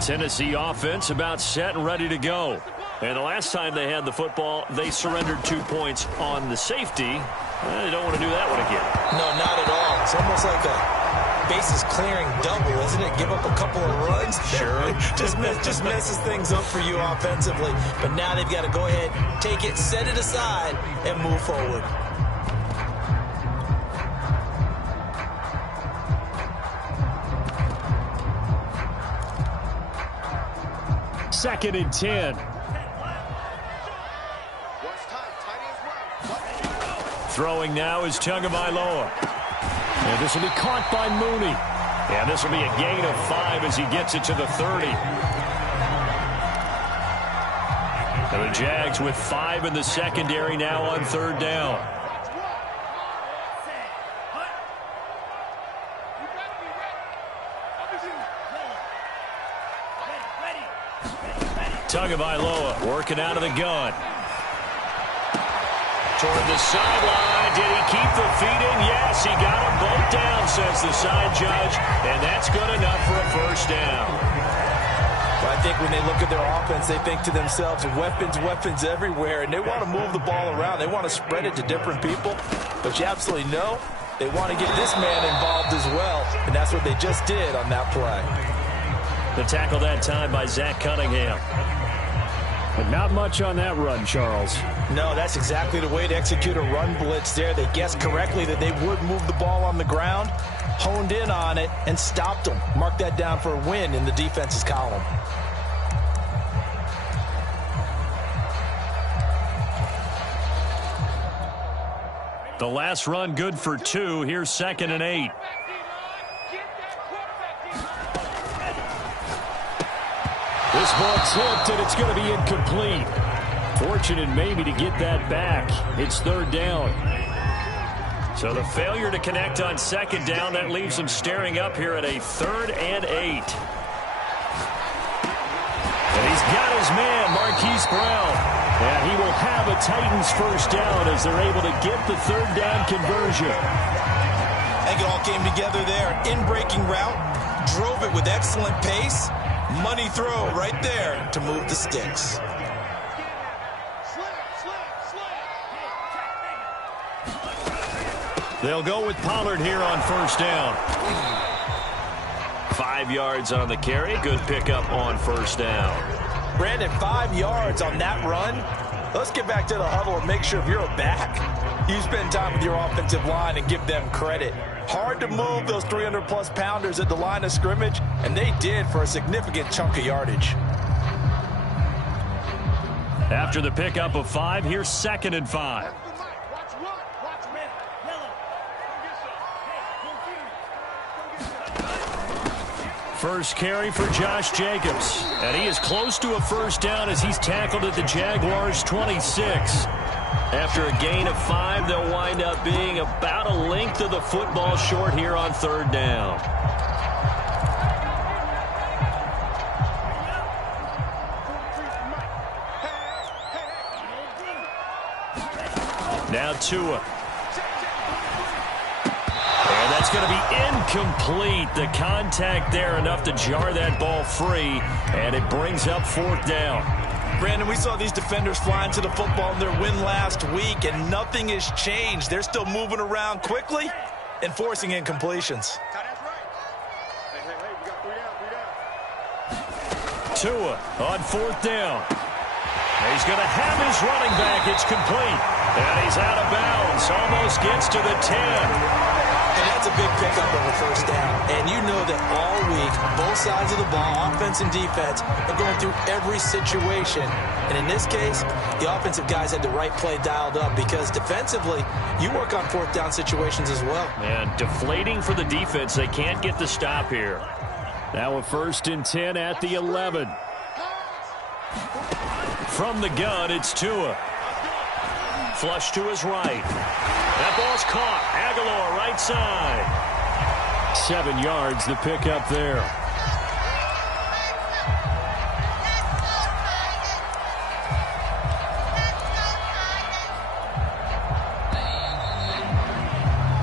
Tennessee offense about set and ready to go. And the last time they had the football, they surrendered 2 points on the safety. They don't want to do that one again. No, not at all. It's almost like a bases clearing double, isn't it? Give up a couple of runs. Sure. just messes things up for you offensively. But now they've got to go ahead, take it, set it aside, and move forward. Second and 10. Throwing now is Tagovailoa. And this will be caught by Mooney. And this will be a gain of 5 as he gets it to the 30. And the Jags with 5 in the secondary now on third down. Tagovailoa working out of the gun. Toward the sideline. Did he keep the feet in? Yes, he got them both down, says the side judge. And that's good enough for a first down. Well, I think when they look at their offense, they think to themselves, weapons everywhere. And they want to move the ball around. They want to spread it to different people. But you absolutely know they want to get this man involved as well. And that's what they just did on that play. The tackle that time by Zach Cunningham. But not much on that run, Charles. No, that's exactly the way to execute a run blitz there. They guessed correctly that they would move the ball on the ground, honed in on it, and stopped them. Mark that down for a win in the defense's column. The last run good for 2. Here's 2nd and 8. This ball tipped, and it's going to be incomplete. Fortunate maybe to get that back. It's third down. So the failure to connect on second down, that leaves them staring up here at a 3rd and 8. And he's got his man, Marquise Brown. And he will have a Titans first down as they're able to get the third down conversion. I think it all came together there. In-breaking route, drove it with excellent pace. Money throw right there to move the sticks. They'll go with Pollard here on first down. 5 yards on the carry. Good pickup on first down. Brandon, 5 yards on that run. Let's get back to the huddle and make sure if you're a back, you spend time with your offensive line and give them credit. Hard to move those 300-plus pounders at the line of scrimmage, and they did for a significant chunk of yardage. After the pickup of 5, here's 2nd and 5. First carry for Josh Jacobs. And he is close to a first down as he's tackled at the Jaguars' 26. After a gain of 5, they'll wind up being about a length of the football short here on third down. Now Tua. And that's going to be incomplete. The contact there enough to jar that ball free, and it brings up 4th down. Brandon, we saw these defenders flying to the football in their win last week, and nothing has changed. They're still moving around quickly and forcing incompletions. Tua on 4th down. He's going to have his running back. It's complete. And he's out of bounds. Almost gets to the 10. And that's a big pickup of a first down. And you know that all week, both sides of the ball, offense and defense, are going through every situation. And in this case, the offensive guys had the right play dialed up because defensively, you work on 4th down situations as well. And deflating for the defense. They can't get the stop here. Now a 1st and 10 at the 11. From the gun, it's Tua. Flush to his right. That ball's caught. Aguilar right side. 7 yards the pickup there.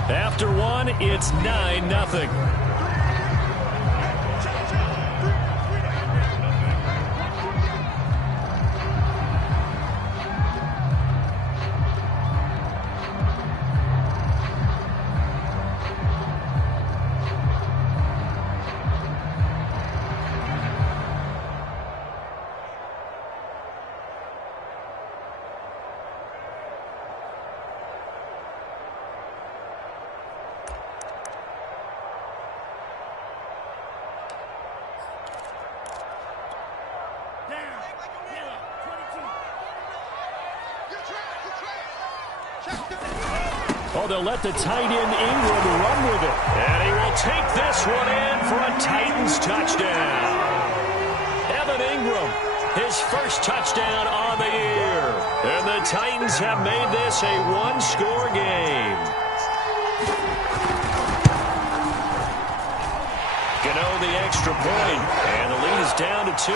After 1, it's 9-0. Oh, they'll let the tight end Ingram run with it. And he will take this one in for a Titans touchdown. Evan Ingram, his first touchdown on the year. And the Titans have made this a one-score game. Gano the extra point, and the lead is down to 2.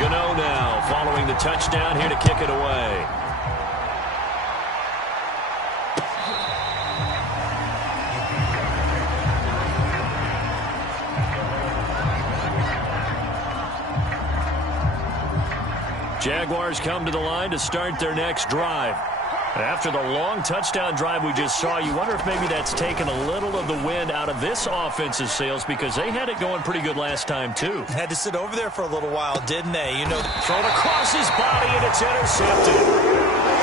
Gano now following the touchdown here to kick it away. Jaguars come to the line to start their next drive. After the long touchdown drive we just saw, you wonder if maybe that's taken a little of the wind out of this offense's sails, because they had it going pretty good last time, too. Had to sit over there for a little while, didn't they? You know, thrown across his body, and it's intercepted.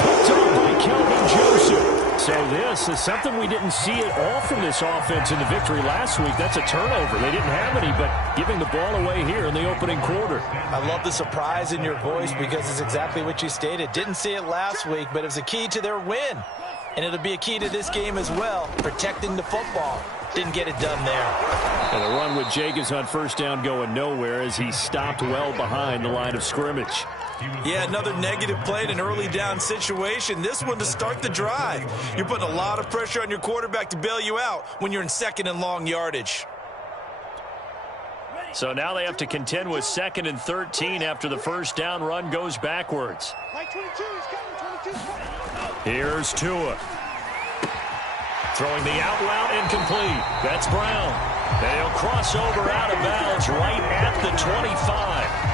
Picked up by Kelvin Joseph. So this is something we didn't see at all from this offense in the victory last week. That's a turnover. They didn't have any, but giving the ball away here in the opening quarter. I love the surprise in your voice, because it's exactly what you stated. Didn't see it last week, but it was a key to their win. And it'll be a key to this game as well, protecting the football. Didn't get it done there. And a run with Jacobs on first down going nowhere as he stopped well behind the line of scrimmage. Yeah, another negative play in an early down situation. This one to start the drive. You're putting a lot of pressure on your quarterback to bail you out when you're in second and long yardage. So now they have to contend with 2nd and 13 after the first down run goes backwards. Here's Tua. Throwing the out route incomplete. That's Brown. And he'll cross over out of bounds right at the 25.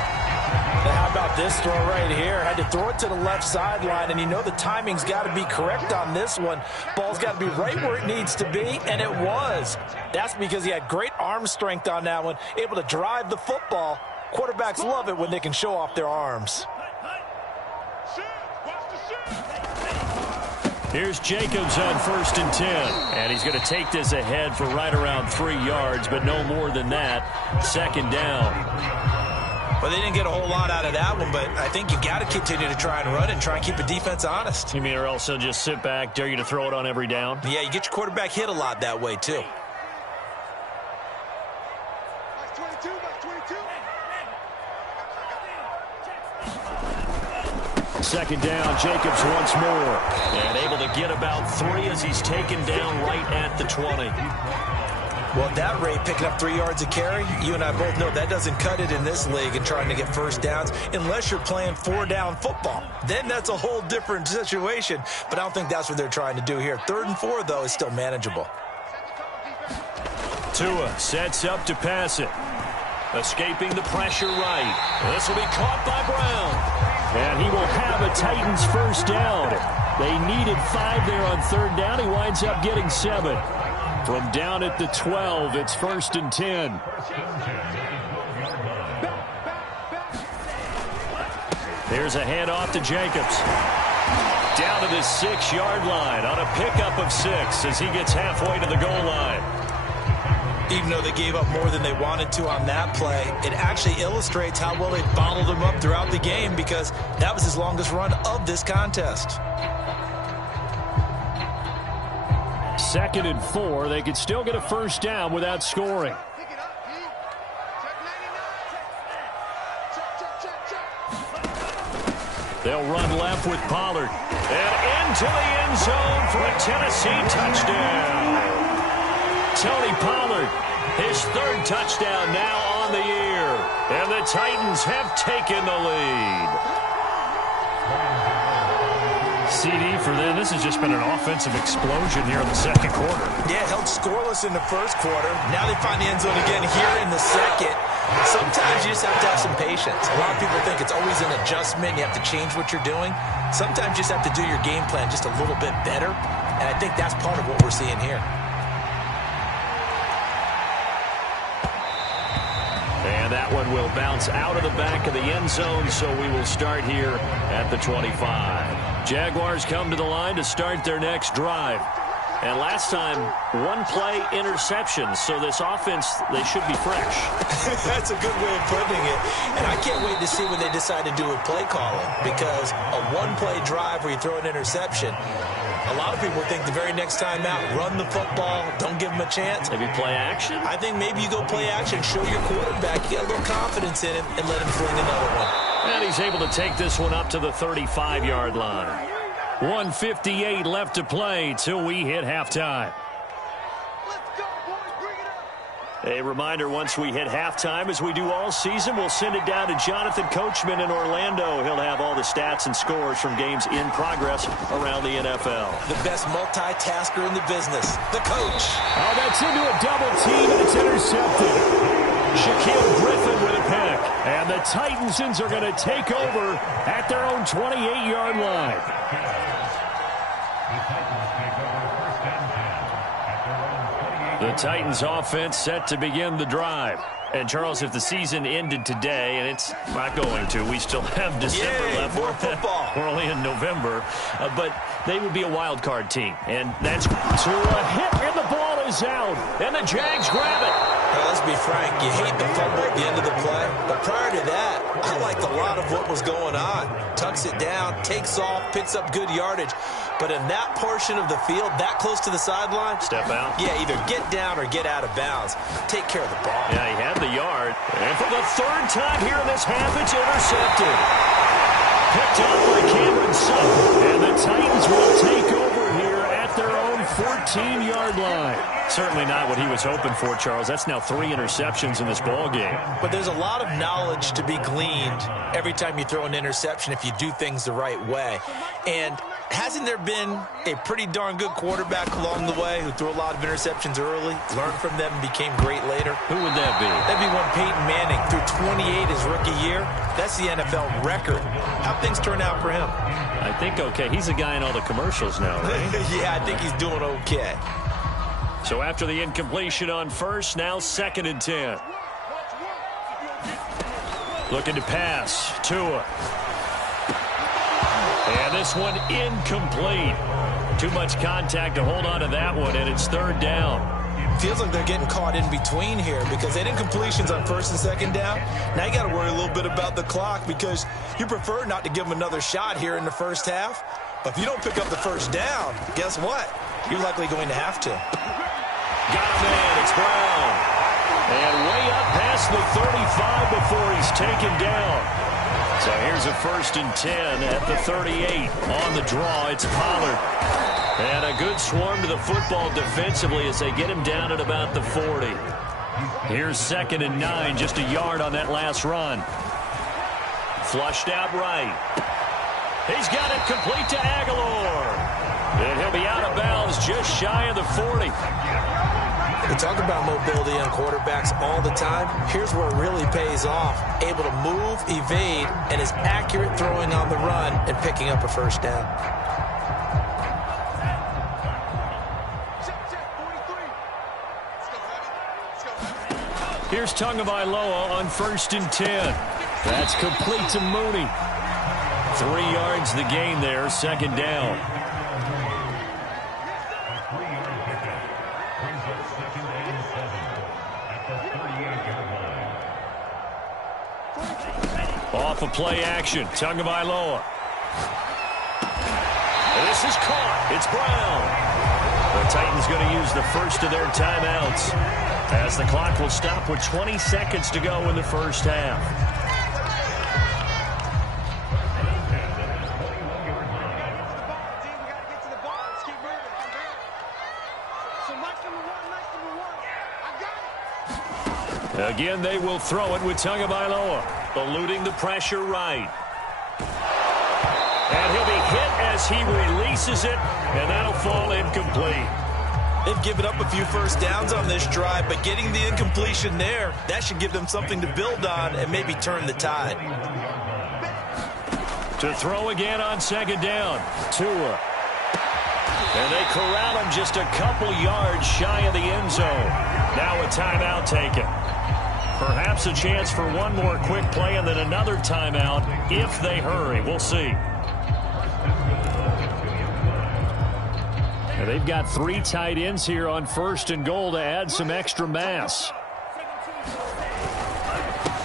Now how about this throw right here? Had to throw it to the left sideline, and you know the timing's got to be correct on this one. Ball's got to be right where it needs to be, and it was. That's because he had great arm strength on that one, able to drive the football. Quarterbacks love it when they can show off their arms. Here's Jacobs on 1st and 10. And he's going to take this ahead for right around 3 yards, but no more than that. 2nd down. Well, they didn't get a whole lot out of that one, but I think you got to continue to try and run it and try and keep the defense honest. You mean, or else they'll just sit back, dare you to throw it on every down? Yeah, you get your quarterback hit a lot that way, too. Second down, Jacobs once more. And able to get about 3 as he's taken down right at the 20. Well, at that rate, picking up 3 yards a carry, you and I both know that doesn't cut it in this league and trying to get first downs unless you're playing 4-down football. Then that's a whole different situation, but I don't think that's what they're trying to do here. 3rd and 4, though, is still manageable. Tua sets up to pass it. Escaping the pressure right. This will be caught by Brown. And he will have a Titans first down. They needed 5 there on 3rd down. He winds up getting 7. From down at the 12, it's 1st and 10. Here's a handoff to Jacobs. Down to the 6-yard line on a pickup of 6 as he gets halfway to the goal line. Even though they gave up more than they wanted to on that play, it actually illustrates how well they bottled him up throughout the game, because that was his longest run of this contest. 2nd and 4. They could still get a first down without scoring. They'll run left with Pollard. And into the end zone for a Tennessee touchdown. Tony Pollard, his 3rd touchdown now on the year. And the Titans have taken the lead. CD for them. This has just been an offensive explosion here in the 2nd quarter. Yeah, held scoreless in the 1st quarter. Now they find the end zone again here in the 2nd. Sometimes you just have to have some patience. A lot of people think it's always an adjustment. You have to change what you're doing. Sometimes you just have to do your game plan just a little bit better. And I think that's part of what we're seeing here. And that one will bounce out of the back of the end zone, so we will start here at the 25. Jaguars come to the line to start their next drive. And last time, one play interception. So this offense, they should be fresh. That's a good way of putting it. And I can't wait to see what they decide to do with play calling, because a one-play drive where you throw an interception, a lot of people think the very next time out, run the football, don't give them a chance. Maybe play action? I think maybe you go play action, show your quarterback, you get a little confidence in him, and let him fling another one. And he's able to take this one up to the 35-yard line. 1:58 left to play till we hit halftime. A reminder, once we hit halftime, as we do all season, we'll send it down to Jonathan Coachman in Orlando. He'll have all the stats and scores from games in progress around the NFL. The best multitasker in the business, the coach. Oh, that's into a double team, and it's intercepted. Shaquille Griffin with a pick. And the Titansons are going to take over at their own 28-yard line. The Titans offense set to begin the drive. And, Charles, if the season ended today, and it's not going to, we still have December left. More football. We're only in November. But they would be a wild card team. And that's to a hit, and the ball is out. And the Jags grab it. Now, let's be frank, you hate the fumble at the end of the play. But prior to that, I liked a lot of what was going on. Tucks it down, takes off, picks up good yardage. But in that portion of the field, that close to the sideline, step out. Yeah, either get down or get out of bounds. Take care of the ball. Yeah, he had the yard. And for the third time here in this half, it's intercepted. Picked up by Cameron Sutton. And the Titans will take over here at their own 14-yard line. Certainly not what he was hoping for, Charles. That's now 3 interceptions in this ball game. But there's a lot of knowledge to be gleaned every time you throw an interception if you do things the right way. And hasn't there been a pretty darn good quarterback along the way who threw a lot of interceptions early, learned from them, and became great later? Who would that be? That'd be one Peyton Manning. Threw 28 his rookie year. That's the NFL record. How'd things turn out for him? I think okay. He's a guy in all the commercials now, right? Yeah, I think he's doing okay. So after the incompletion on first, now 2nd and 10. Looking to pass. Tua. And this one incomplete. Too much contact to hold on to that one, and it's 3rd down. Feels like they're getting caught in between here because they had incompletions on 1st and 2nd down. Now you got to worry a little bit about the clock because you prefer not to give them another shot here in the first half. But if you don't pick up the 1st down, guess what? You're likely going to have to. Got a man. It's Brown. And way up past the 35 before he's taken down. So here's a 1st and 10 at the 38. On the draw, it's Pollard. And a good swarm to the football defensively as they get him down at about the 40. Here's 2nd and 9, just a yard on that last run. Flushed out right. He's got it complete to Aguilar. And he'll be out of bounds just shy of the 40. We talk about mobility on quarterbacks all the time. Here's where it really pays off. Able to move, evade, and is accurate throwing on the run and picking up a 1st down. Here's Tagovailoa on 1st and 10. That's complete to Mooney. 3 yards the gain there, 2nd down. Off of play action, Tagovailoa. This is caught. It's Brown. The Titans going to use the first of their timeouts as the clock will stop with 20 seconds to go in the first half. Again, they will throw it with Tagovailoa, eluding the pressure right. And he'll be hit as he releases it, and that'll fall incomplete. They've given up a few 1st downs on this drive, but getting the incompletion there, that should give them something to build on and maybe turn the tide. To throw again on 2nd down, Tua. And they corral him just a couple yards shy of the end zone. Now a timeout taken. Perhaps a chance for one more quick play and then another timeout if they hurry. We'll see. And they've got 3 tight ends here on 1st and goal to add some extra mass.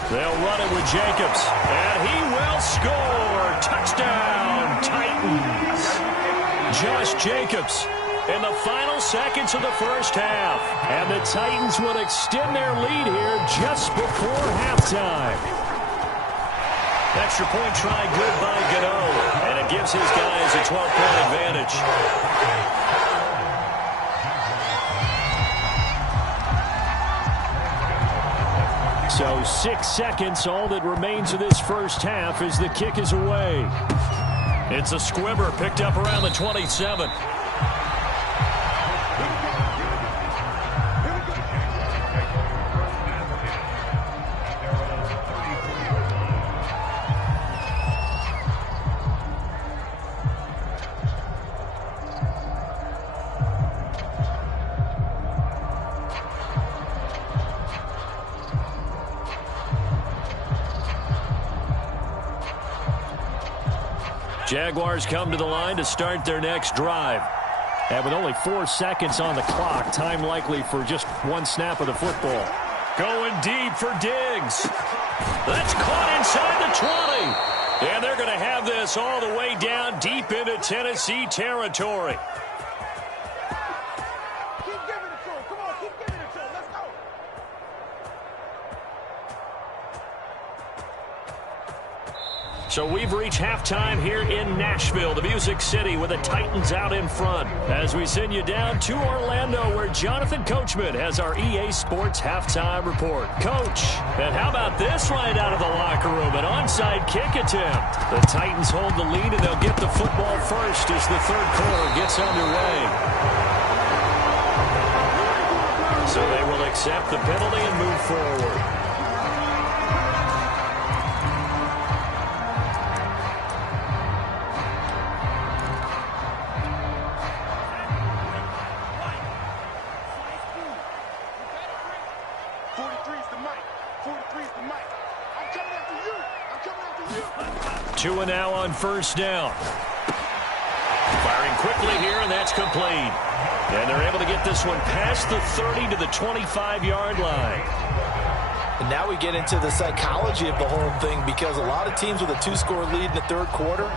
They'll run it with Jacobs, and he will score. Touchdown, Titans. Josh Jacobs in the final seconds of the first half. And the Titans will extend their lead here just before halftime. Extra point try good by Gano, and it gives his guys a 12-point advantage. So 6 seconds, all that remains of this first half as the kick is away. It's a squibber picked up around the 27. Jaguars come to the line to start their next drive. And with only 4 seconds on the clock, time likely for just 1 snap of the football. Going deep for Diggs. That's caught inside the 20. And they're going to have this all the way down deep into Tennessee territory. Keep giving it to him. Come on, keep giving it to him. Let's go. So we've reached halftime here in Nashville, the Music City, with the Titans out in front. As we send you down to Orlando, where Jonathan Coachman has our EA Sports halftime report. Coach, and how about this right out of the locker room? An onside kick attempt. The Titans hold the lead, and they'll get the football first as the third quarter gets underway. So they will accept the penalty and move forward. Two and now on first down. Firing quickly here, and that's complete. And they're able to get this one past the 30 to the 25-yard line. And now we get into the psychology of the whole thing, because a lot of teams with a 2-score lead in the third quarter,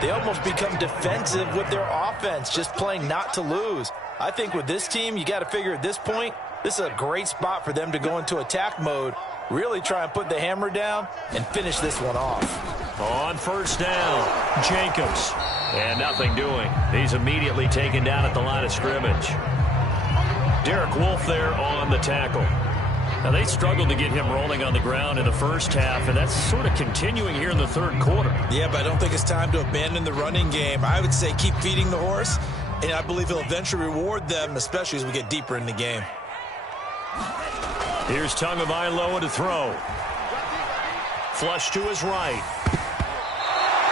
they almost become defensive with their offense, just playing not to lose. I think with this team, you got to figure at this point, this is a great spot for them to go into attack mode, really try and put the hammer down and finish this one off. On first down, Jacobs. And nothing doing. He's immediately taken down at the line of scrimmage. Derek Wolfe there on the tackle. Now, they struggled to get him rolling on the ground in the first half, and that's sort of continuing here in the third quarter. Yeah, but I don't think it's time to abandon the running game. I would say keep feeding the horse, and I believe he'll eventually reward them, especially as we get deeper in the game. Here's Tagovailoa to throw. Flush to his right.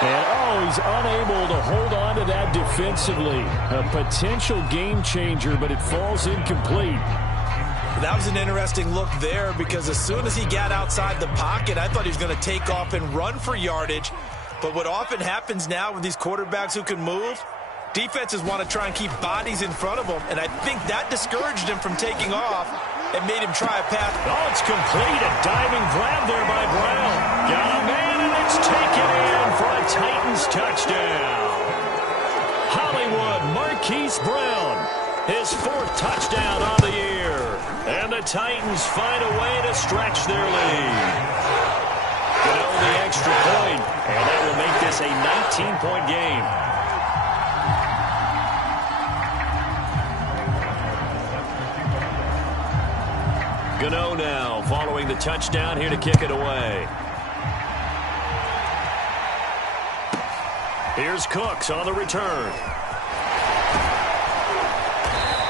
And, he's unable to hold on to that defensively. A potential game changer, but it falls incomplete. That was an interesting look there, because as soon as he got outside the pocket, I thought he was going to take off and run for yardage. But what often happens now with these quarterbacks who can move, defenses want to try and keep bodies in front of them, and I think that discouraged him from taking off and made him try a pass. Oh, it's complete. A diving grab there by Brown. Got a man, and it's taken in for a Titans touchdown. Hollywood Marquise Brown, his 4th touchdown on the year. And the Titans find a way to stretch their lead. Gano the extra point, and that will make this a 19-point game. Gano now following the touchdown here to kick it away. Here's Cooks on the return.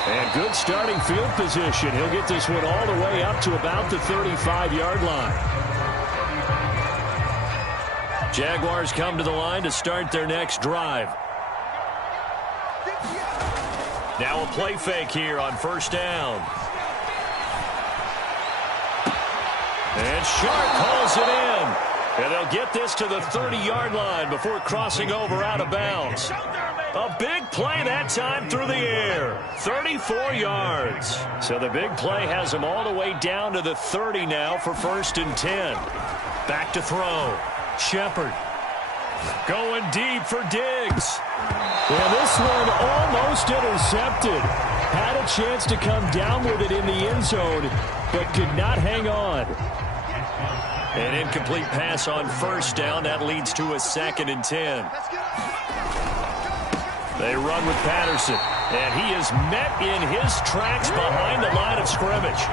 And good starting field position. He'll get this one all the way up to about the 35-yard line. Jaguars come to the line to start their next drive. Now a play fake here on first down. And Sharp calls it in. And they'll get this to the 30-yard line before crossing over out of bounds. A big play that time through the air. 34 yards. So the big play has them all the way down to the 30 now for 1st and 10. Back to throw. Shepard. Going deep for Diggs. Yeah, this one almost intercepted. Had a chance to come down with it in the end zone, but could not hang on. An incomplete pass on 1st down. That leads to a 2nd and 10. They run with Patterson, and he is met in his tracks behind the line of scrimmage.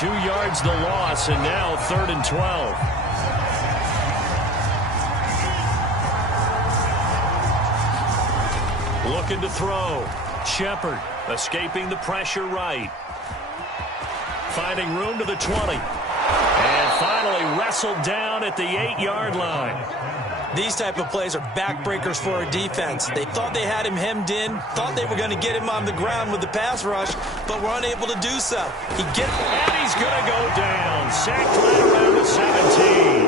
2 yards the loss, and now 3rd and 12. Looking to throw. Shepard escaping the pressure right. Finding room to the 20. And finally wrestled down at the 8-yard line. These type of plays are backbreakers for a defense. They thought they had him hemmed in, thought they were going to get him on the ground with the pass rush, but were unable to do so. And he's going to go down. Sacked right around the 17.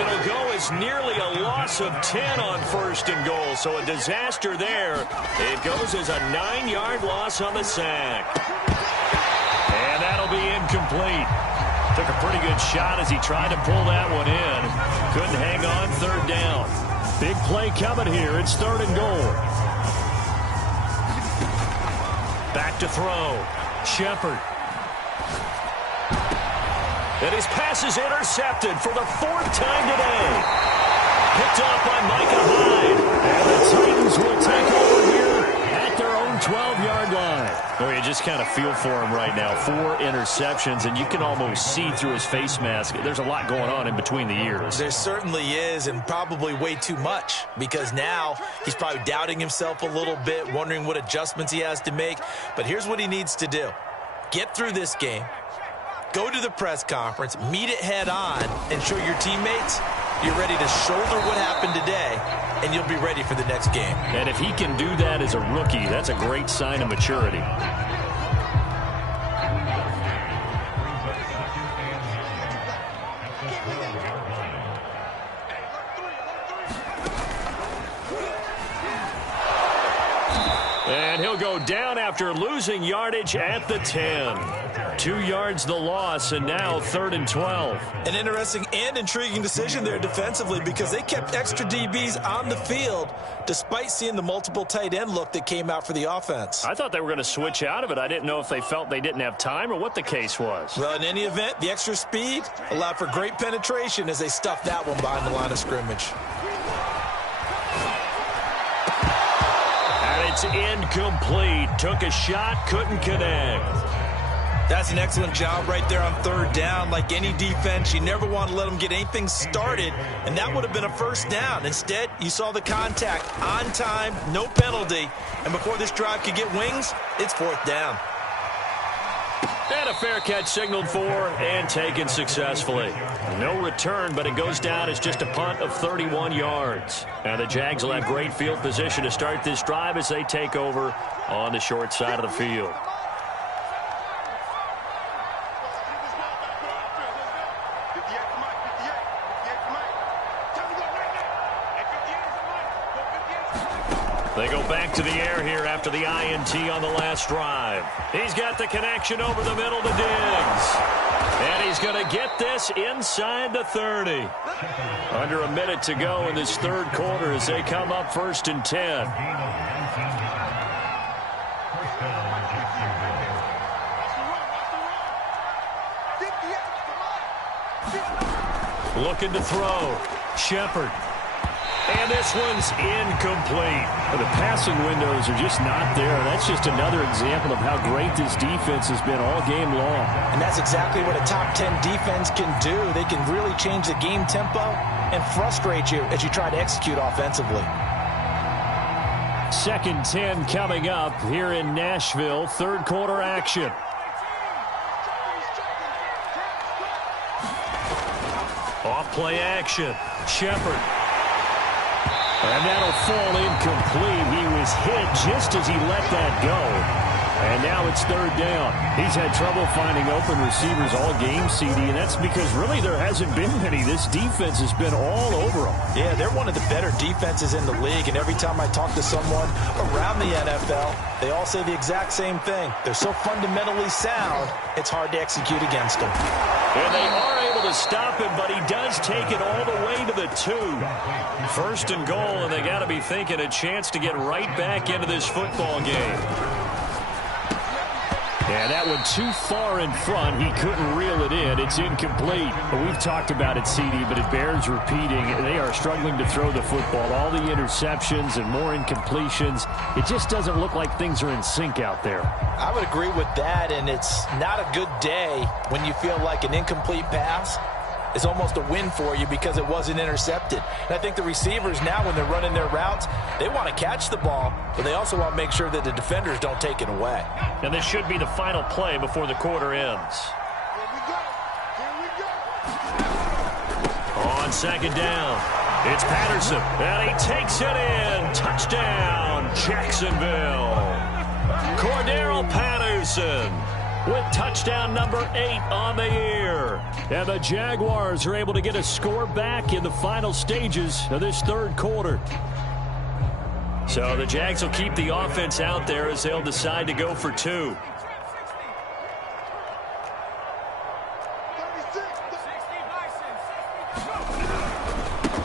It'll go as nearly a loss of 10 on 1st and goal, so a disaster there. It goes as a 9-yard loss on the sack. And that'll be incomplete. Took a pretty good shot as he tried to pull that one in. Couldn't hang on. 3rd down. Big play coming here. It's 3rd and goal. Back to throw. Shepard. And his pass is intercepted for the 4th time today. Picked off by Micah Hyde. And the Titans will take over here at their own 12-yard line. Oh, you just kind of feel for him right now. 4 interceptions, and you can almost see through his face mask. There's a lot going on in between the ears. There certainly is, and probably way too much, because now he's probably doubting himself a little bit, wondering what adjustments he has to make. But here's what he needs to do. Get through this game. Go to the press conference, meet it head on, and show your teammates you're ready to shoulder what happened today, and you'll be ready for the next game. And if he can do that as a rookie, that's a great sign of maturity. And he'll go down after losing yardage at the 10. 2 yards the loss, and now 3rd and 12. An interesting and intriguing decision there defensively, because they kept extra DBs on the field despite seeing the multiple tight end look that came out for the offense. I thought they were going to switch out of it. I didn't know if they felt they didn't have time or what the case was. Well, in any event, the extra speed allowed for great penetration as they stuffed that one behind the line of scrimmage. And it's incomplete. Took a shot, couldn't connect. That's an excellent job right there on 3rd down. Like any defense, you never want to let them get anything started, and that would have been a 1st down. Instead, you saw the contact on time, no penalty, and before this drive could get wings, it's 4th down. And a fair catch signaled for and taken successfully. No return, but it goes down as just a punt of 31 yards. Now the Jags will have great field position to start this drive as they take over on the short side of the field. They go back to the air here after the INT on the last drive. He's got the connection over the middle to Diggs. And he's going to get this inside the 30. Under a minute to go in this 3rd quarter as they come up 1st and 10. Looking to throw. Shepard. And this one's incomplete. The passing windows are just not there. That's just another example of how great this defense has been all game long. And that's exactly what a top 10 defense can do. They can really change the game tempo and frustrate you as you try to execute offensively. 2nd 10 coming up here in Nashville. 3rd quarter action. Off play action. Shepard. And that'll fall incomplete. He was hit just as he let that go. And now it's third down. He's had trouble finding open receivers all game, CD, and that's because really there hasn't been many. This defense has been all over them. Yeah, they're one of the better defenses in the league, and every time I talk to someone around the NFL, they all say the exact same thing. They're so fundamentally sound, it's hard to execute against them. And they are able to stop him, but he does take it all the way to the 2. First and goal, and they got to be thinking a chance to get right back into this football game. And that one too far in front. He couldn't reel it in. It's incomplete. But we've talked about it, CD, but it bears repeating. They are struggling to throw the football. All the interceptions and more incompletions. It just doesn't look like things are in sync out there. I would agree with that, and it's not a good day when you feel like an incomplete pass is almost a win for you because it wasn't intercepted. And I think the receivers now, when they're running their routes, they want to catch the ball, but they also want to make sure that the defenders don't take it away. And this should be the final play before the quarter ends. Here we go. Here we go. On second down, it's Patterson, and he takes it in. Touchdown, Jacksonville. Cordero Patterson with touchdown number 8 on the year. And the Jaguars are able to get a score back in the final stages of this third quarter. So the Jags will keep the offense out there as they'll decide to go for 2.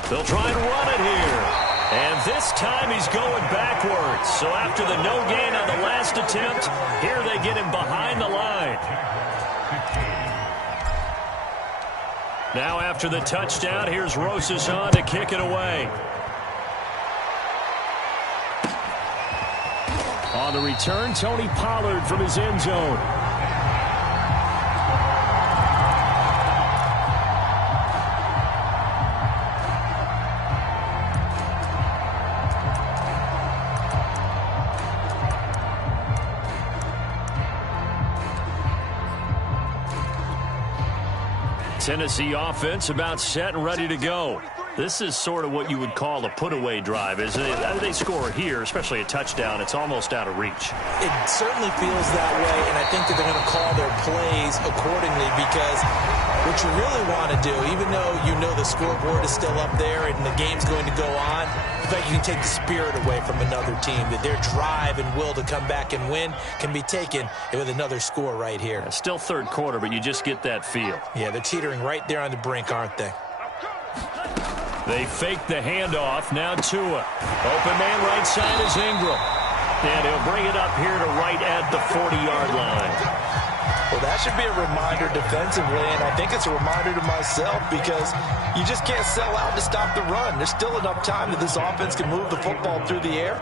They'll try and run it here. And this time he's going backwards. So after the no gain on the last attempt, here they get him behind the line. Now after the touchdown, here's Rosas on to kick it away. On the return, Tony Pollard from his end zone. Tennessee offense about set and ready to go. This is sort of what you would call a put-away drive. As they score here, especially a touchdown, it's almost out of reach. It certainly feels that way, and I think that they're going to call their plays accordingly because what you really want to do, even though you know the scoreboard is still up there and the game's going to go on, I think you can take the spirit away from another team, that their drive and will to come back and win can be taken with another score right here. Still third quarter, but you just get that feel. Yeah, they're teetering right there on the brink, aren't they? They fake the handoff. Now Tua. Open man right side is Ingram. And he'll bring it up here to right at the 40-yard line. Well, that should be a reminder defensively, and I think it's a reminder to myself because you just can't sell out to stop the run. There's still enough time that this offense can move the football through the air,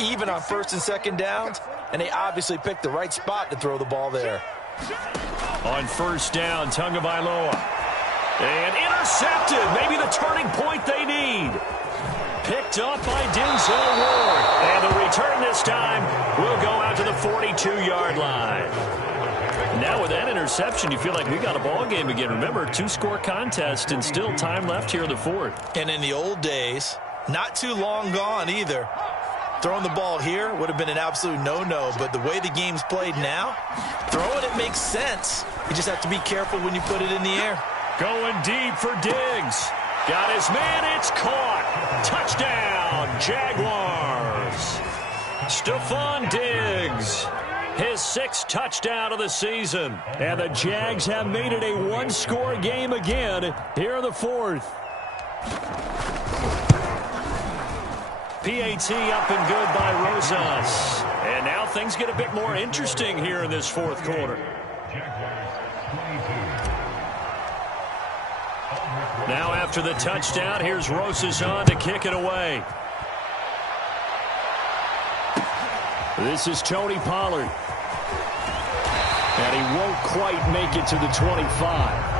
even on first and second downs, and they obviously picked the right spot to throw the ball there. On first down, Tagovailoa. And intercepted. Maybe the turning point they need. Picked up by Denzel Ward. And the return this time will go out to the 42-yard line. Now with that interception, you feel like we got a ball game again. Remember, 2-score contest and still time left here in the fourth. And in the old days, not too long gone either, throwing the ball here would have been an absolute no-no. But the way the game's played now, throwing it makes sense. You just have to be careful when you put it in the air. Going deep for Diggs. Got his man, it's caught. Touchdown, Jaguars. Stephon Diggs, his 6th touchdown of the season. And the Jags have made it a 1-score game again here in the fourth. PAT up and good by Rosas. And now things get a bit more interesting here in this fourth quarter. Now after the touchdown, here's Rosas on to kick it away. This is Tony Pollard. And he won't quite make it to the 25.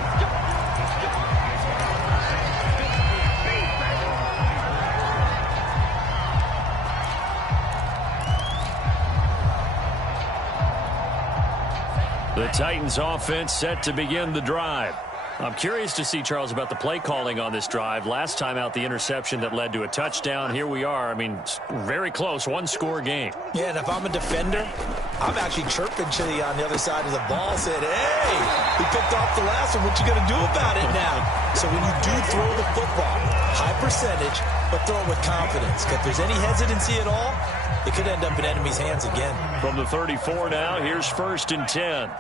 The Titans offense set to begin the drive. I'm curious to see, Charles, about the play calling on this drive. Last time out, the interception that led to a touchdown. Here we are. I mean, very close, one-score game. Yeah, and if I'm a defender, I'm actually chirping Chili on the other side of the ball, saying, hey, we picked off the last one. What you going to do about it now? So when you do throw the football, high percentage, but throw it with confidence. If there's any hesitancy at all, it could end up in enemy's hands again. From the 34 now, here's 1st and 10.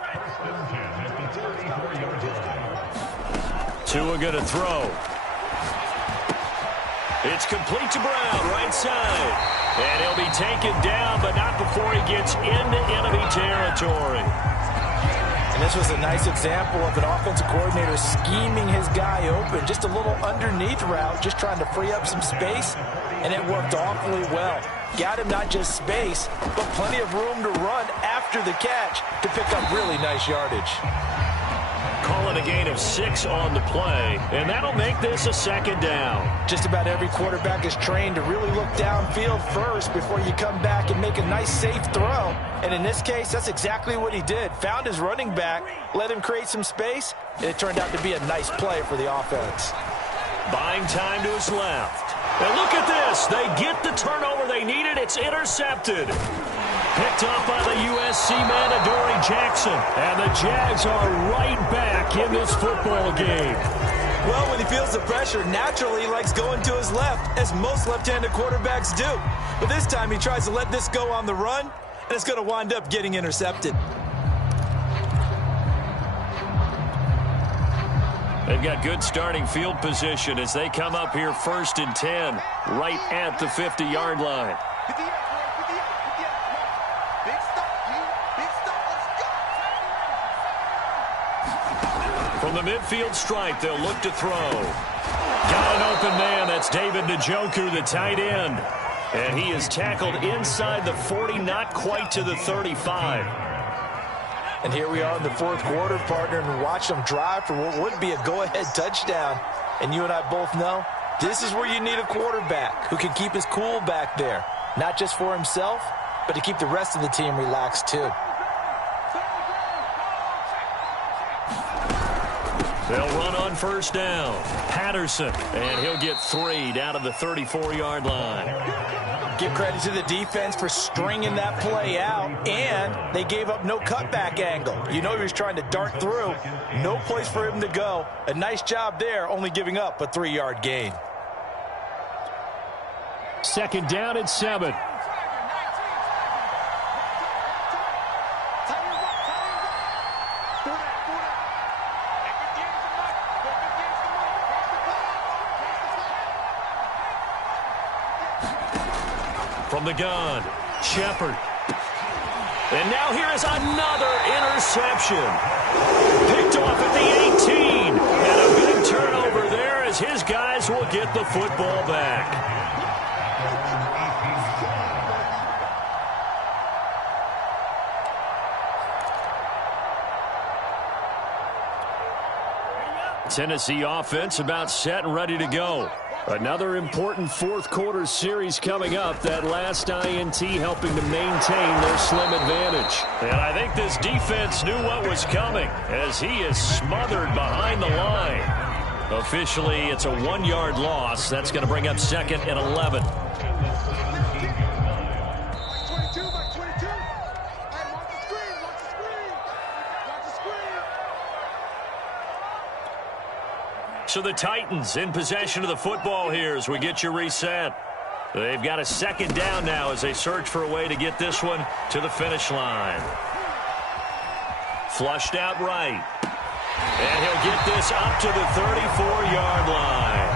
Tua going to throw. It's complete to Brown, right side. And he'll be taken down, but not before he gets into enemy territory. And this was a nice example of an offensive coordinator scheming his guy open. Just a little underneath route, just trying to free up some space. And it worked awfully well. Got him not just space, but plenty of room to run after the catch to pick up really nice yardage. Calling a gain of 6 on the play, and that'll make this a 2nd down. Just about every quarterback is trained to really look downfield first before you come back and make a nice, safe throw. And in this case, that's exactly what he did. Found his running back, let him create some space, and it turned out to be a nice play for the offense. Buying time to his left. And look at this. They get the turnover they needed. It's intercepted. Picked up by the USC man, Adoree Jackson. And the Jags are right back in this football game. Well, when he feels the pressure, naturally he likes going to his left, as most left-handed quarterbacks do. But this time he tries to let this go on the run, and it's going to wind up getting intercepted. They've got good starting field position as they come up here 1st and 10, right at the 50-yard line. From the midfield stripe, they'll look to throw. Got an open man. That's David Njoku, the tight end. And he is tackled inside the 40, not quite to the 35. And here we are in the 4th quarter, partner, and watch them drive for what would be a go-ahead touchdown. And you and I both know this is where you need a quarterback who can keep his cool back there, not just for himself, but to keep the rest of the team relaxed too. They'll run on 1st down. Patterson, and he'll get 3 down to the 34-yard line. Give credit to the defense for stringing that play out, and they gave up no cutback angle. You know he was trying to dart through. No place for him to go. A nice job there, only giving up a 3-yard gain. 2nd down and 7. From the gun, Shepard. And now here is another interception. Picked off at the 18. And a big turnover there as his guys will get the football back. Tennessee offense about set and ready to go. Another important 4th quarter series coming up. That last INT helping to maintain their slim advantage. And I think this defense knew what was coming as he is smothered behind the line. Officially, it's a 1-yard loss. That's going to bring up 2nd and 11. So the Titans in possession of the football here as we get you reset. They've got a 2nd down now as they search for a way to get this one to the finish line. Flushed out right. And he'll get this up to the 34-yard line.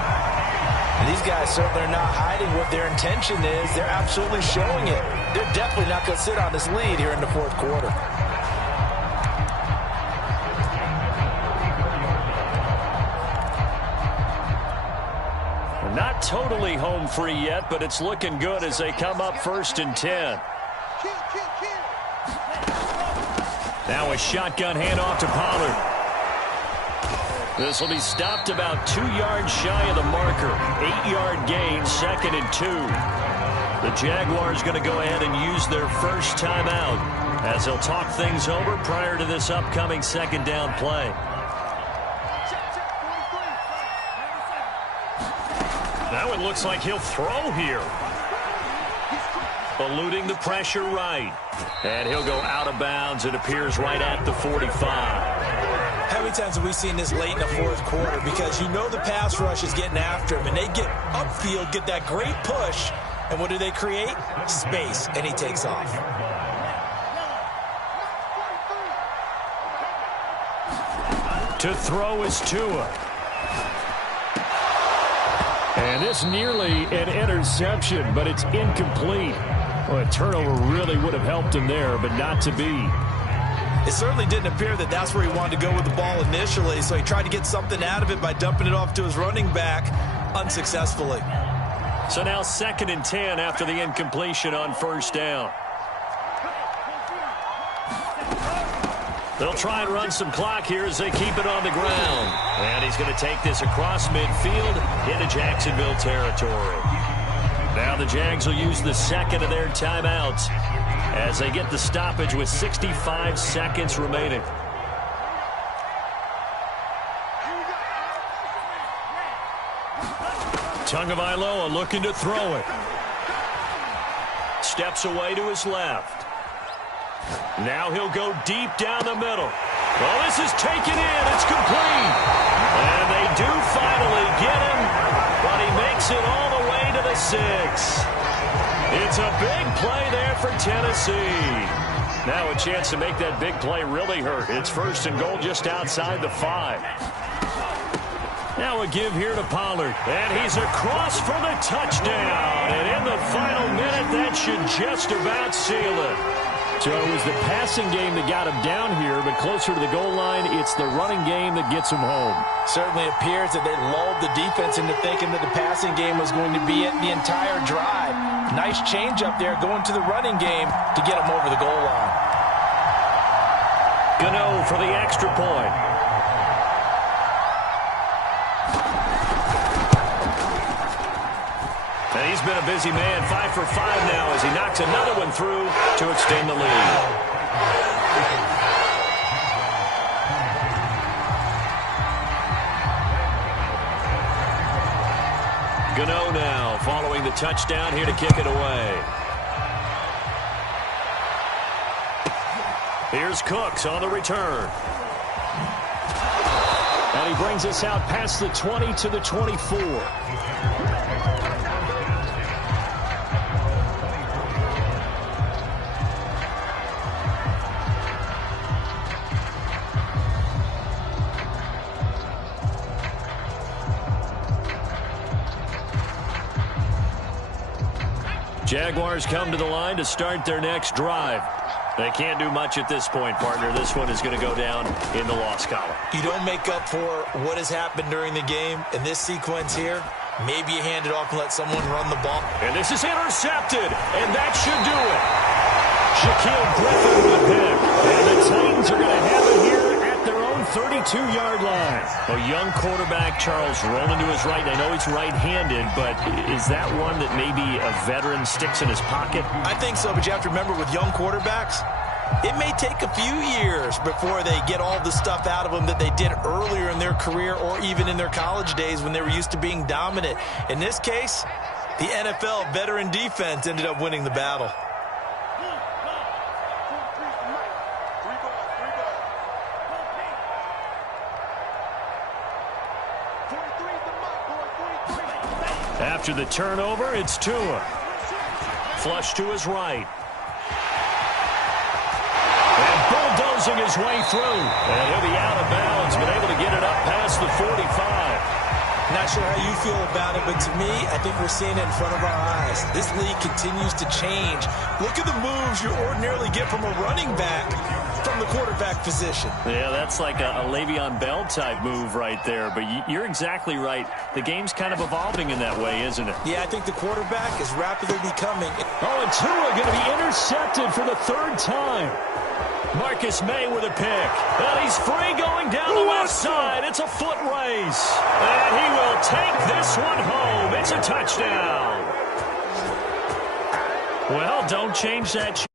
And these guys certainly are not hiding what their intention is. They're absolutely showing it. They're definitely not going to sit on this lead here in the 4th quarter. Not totally home free yet, but it's looking good as they come up 1st and 10. Now a shotgun handoff to Pollard. This will be stopped about 2 yards shy of the marker. 8-yard gain, 2nd and 2. The Jaguars going to go ahead and use their first timeout as they'll talk things over prior to this upcoming 2nd down play. That one looks like he'll throw here. Eluding the pressure right. And he'll go out of bounds. It appears right at the 45. How many times have we seen this late in the fourth quarter? Because you know the pass rush is getting after him, and they get upfield, get that great push, and what do they create? Space, and he takes off. To throw is Tua. And this nearly an interception, but it's incomplete. Well, a turnover really would have helped him there, but not to be. It certainly didn't appear that that's where he wanted to go with the ball initially, so he tried to get something out of it by dumping it off to his running back unsuccessfully. So now 2nd and 10 after the incompletion on first down. They'll try and run some clock here as they keep it on the ground. And he's going to take this across midfield into Jacksonville territory. Now the Jags will use the second of their timeouts as they get the stoppage with 65 seconds remaining. Tagovailoa looking to throw it. Steps away to his left. Now he'll go deep down the middle. Well, this is taken in. It's complete. And they do finally get him, but he makes it all the way to the 6. It's a big play there for Tennessee. Now a chance to make that big play really hurt. It's 1st and goal just outside the 5. Now a give here to Pollard. And he's across for the touchdown. And in the final minute, that should just about seal it. So it was the passing game that got him down here, but closer to the goal line, it's the running game that gets him home. Certainly appears that they lulled the defense into thinking that the passing game was going to be it the entire drive. Nice change up there going to the running game to get him over the goal line. Gano for the extra point. And he's been a busy man, 5 for 5 now as he knocks another one through to extend the lead. Gano now following the touchdown here to kick it away. Here's Cooks on the return. And he brings us out past the 20 to the 24. Jaguars come to the line to start their next drive. They can't do much at this point, partner. This one is going to go down in the loss column. You don't make up for what has happened during the game. In this sequence here, maybe you hand it off and let someone run the ball. And this is intercepted, and that should do it. Shaquille Griffin with the pick. And the Titans are going to have it here at their own 32-yard line. A young quarterback, Charles, rolling to his right. I know he's right-handed, but is that one that maybe a veteran sticks in his pocket? I think so, but you have to remember with young quarterbacks, it may take a few years before they get all the stuff out of them that they did earlier in their career or even in their college days when they were used to being dominant. In this case, the NFL veteran defense ended up winning the battle. After the turnover, it's Tua. Flush to his right. And bulldozing his way through. And he'll be out of bounds, but able to get it up past the 45. Not sure how you feel about it, but to me, I think we're seeing it in front of our eyes. This league continues to change. Look at the moves you ordinarily get from a running back from the quarterback position. Yeah, that's like a Le'Veon Bell type move right there. But you're exactly right. The game's kind of evolving in that way, isn't it? Yeah, I think the quarterback is rapidly becoming. Oh, and Tua going to be intercepted for the 3rd time. Marcus May with a pick. And he's free going down the left side. It's a foot race. And he will take this one home. It's a touchdown. Well, don't change that.